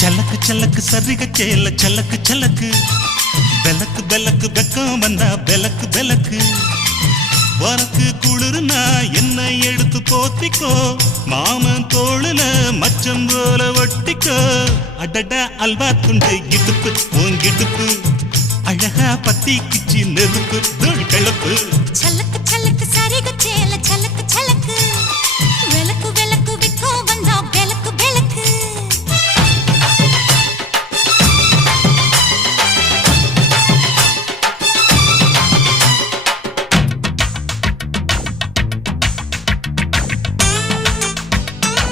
சலக்கு சலக்கு சரிக சேல சலக்கு சலக்கு பெலக்கு பெலக்கு வெக்கம் வந்தா பெலக்கு பெலக்கு வரக்கு குளிர்னா என்னை எடுத்து போத்திக்கோ மாமன் தோளுல மச்சம் போல ஒட்டிக்கோ அடடா அல்வா துண்டு இடுப்பு உன் இடுப்பு அழகா பத்தி கிச்சி நெருப்பு தோல் கிளப்பு